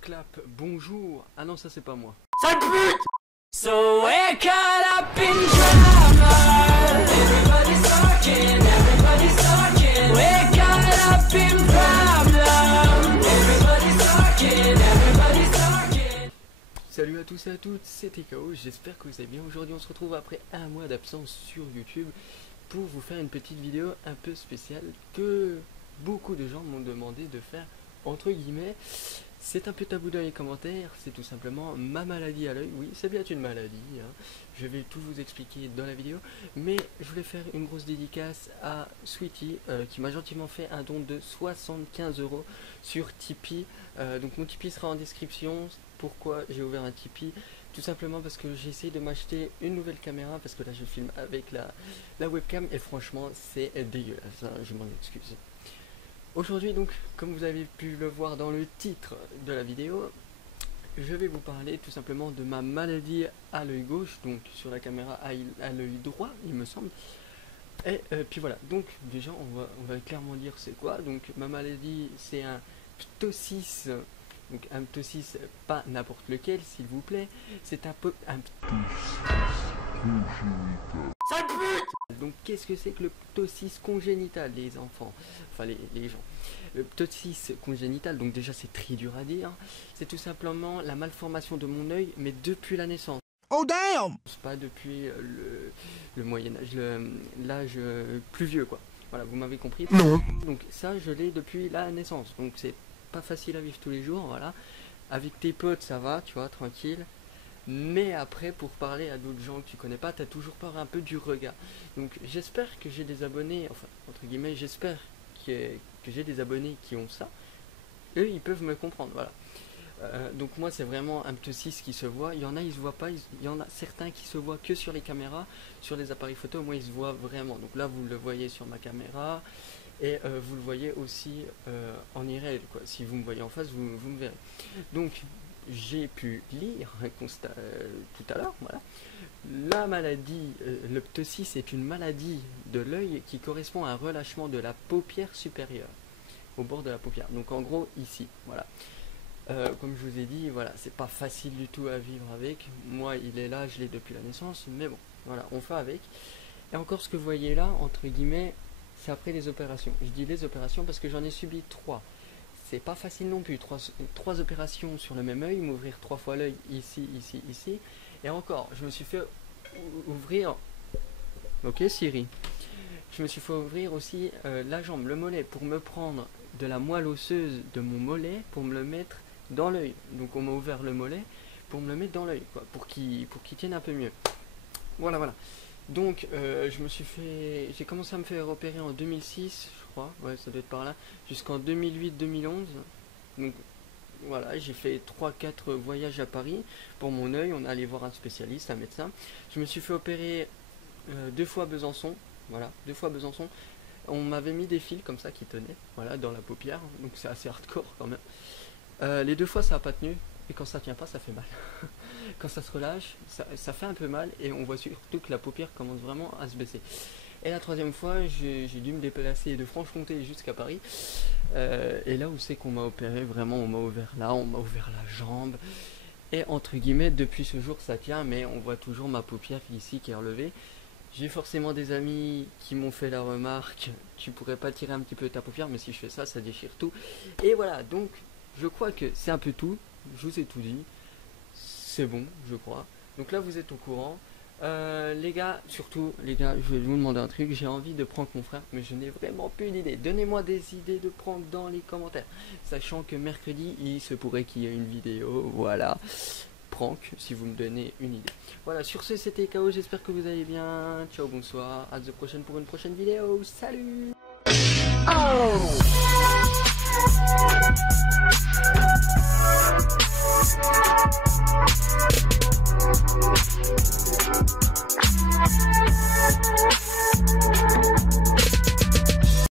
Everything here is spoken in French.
clap, bonjour. Ah non, ça c'est pas moi. Sale pute! So we're caught up in drama. Everybody's talking, everybody's talking. We're caught up in problem. Everybody's talking, everybody's talking. Salut à tous et à toutes, c'est TKO, j'espère que vous allez bien. Aujourd'hui on se retrouve après un mois d'absence sur YouTube pour vous faire une petite vidéo un peu spéciale que beaucoup de gens m'ont demandé de faire, entre guillemets. C'est un peu tabou dans les commentaires, c'est tout simplement ma maladie à l'œil. Oui, c'est bien une maladie, hein. Je vais tout vous expliquer dans la vidéo. Mais je voulais faire une grosse dédicace à Sweetie qui m'a gentiment fait un don de 75 € sur Tipeee. Donc mon Tipeee sera en description. Pourquoi j'ai ouvert un Tipeee? Tout simplement parce que j'ai essayé de m'acheter une nouvelle caméra, parce que là je filme avec la webcam et franchement c'est dégueulasse, hein, je m'en excuse. Aujourd'hui donc, comme vous avez pu le voir dans le titre de la vidéo, je vais vous parler tout simplement de ma maladie à l'œil gauche, donc sur la caméra à l'œil droit il me semble. Et puis voilà, donc déjà on va clairement dire c'est quoi. Donc ma maladie c'est un ptosis, donc un ptosis pas n'importe lequel s'il vous plaît, c'est un Sale pute! Donc qu'est-ce que c'est que le ptosis congénital, les enfants, enfin les gens. Le ptosis congénital, donc déjà c'est très dur à dire, c'est tout simplement la malformation de mon œil, mais depuis la naissance. Oh damn! Pas depuis le Moyen-Âge, l'âge plus vieux quoi. Voilà, vous m'avez compris. Non. Donc ça je l'ai depuis la naissance, donc c'est pas facile à vivre tous les jours, voilà. Avec tes potes ça va, tu vois, tranquille. Mais après, pour parler à d'autres gens que tu connais pas, t'as toujours peur un peu du regard. Donc j'espère que j'ai des abonnés, enfin entre guillemets, j'espère que j'ai des abonnés qui ont ça. Eux, ils peuvent me comprendre, voilà. Donc moi, c'est vraiment un ptosis qui se voit. Il y en a, ils se voient pas. Il y en a certains qui se voient que sur les caméras, sur les appareils photo. Moi, ils se voient vraiment. Donc là, vous le voyez sur ma caméra. Et vous le voyez aussi en IRL, quoi. Si vous me voyez en face, vous me verrez. Donc j'ai pu lire un constat tout à l'heure, voilà. La maladie, le ptosis est une maladie de l'œil qui correspond à un relâchement de la paupière supérieure, au bord de la paupière. Donc en gros ici, voilà. Comme je vous ai dit, voilà, c'est pas facile du tout à vivre avec. Moi, il est là, je l'ai depuis la naissance, mais bon, voilà, on fait avec. Et encore ce que vous voyez là, entre guillemets, c'est après les opérations. Je dis les opérations parce que j'en ai subi 3. C'est pas facile non plus, trois opérations sur le même œil, m'ouvrir 3 fois l'œil ici, ici, ici. Et encore, je me suis fait ouvrir... Ok Siri. Je me suis fait ouvrir aussi la jambe, le mollet, pour me prendre de la moelle osseuse de mon mollet, pour me le mettre dans l'œil. Donc on m'a ouvert le mollet pour me le mettre dans l'œil, quoi, pour qu'il tienne un peu mieux. Voilà, voilà. Donc j'ai commencé à me faire opérer en 2006, je crois, ouais ça doit être par là, jusqu'en 2008-2011. Donc voilà, j'ai fait 3-4 voyages à Paris pour mon œil, on est allé voir un spécialiste, un médecin. Je me suis fait opérer 2 fois à Besançon, voilà, 2 fois à Besançon. On m'avait mis des fils comme ça qui tenaient, voilà, dans la paupière, donc c'est assez hardcore quand même. Les 2 fois ça n'a pas tenu, et quand ça tient pas ça fait mal. Quand ça se relâche, ça fait un peu mal et on voit surtout que la paupière commence vraiment à se baisser. Et la 3e fois, j'ai dû me déplacer de Franche-Comté jusqu'à Paris. Et là où c'est qu'on m'a opéré, vraiment on m'a ouvert là, on m'a ouvert la jambe. Et entre guillemets, depuis ce jour ça tient, mais on voit toujours ma paupière ici qui est relevée. J'ai forcément des amis qui m'ont fait la remarque, tu pourrais pas tirer un petit peu ta paupière, mais si je fais ça, ça déchire tout. Et voilà, donc je crois que c'est un peu tout, je vous ai tout dit. C'est bon, je crois. Donc là, vous êtes au courant. Les gars, surtout, les gars, je vais vous demander un truc. J'ai envie de prank mon frère, mais je n'ai vraiment plus d'idées. Donnez-moi des idées de prank dans les commentaires. Sachant que mercredi, il se pourrait qu'il y ait une vidéo. Voilà. Prank, si vous me donnez une idée. Voilà, sur ce, c'était KO. J'espère que vous allez bien. Ciao, bonsoir. À la prochaine pour une prochaine vidéo. Salut! Oh!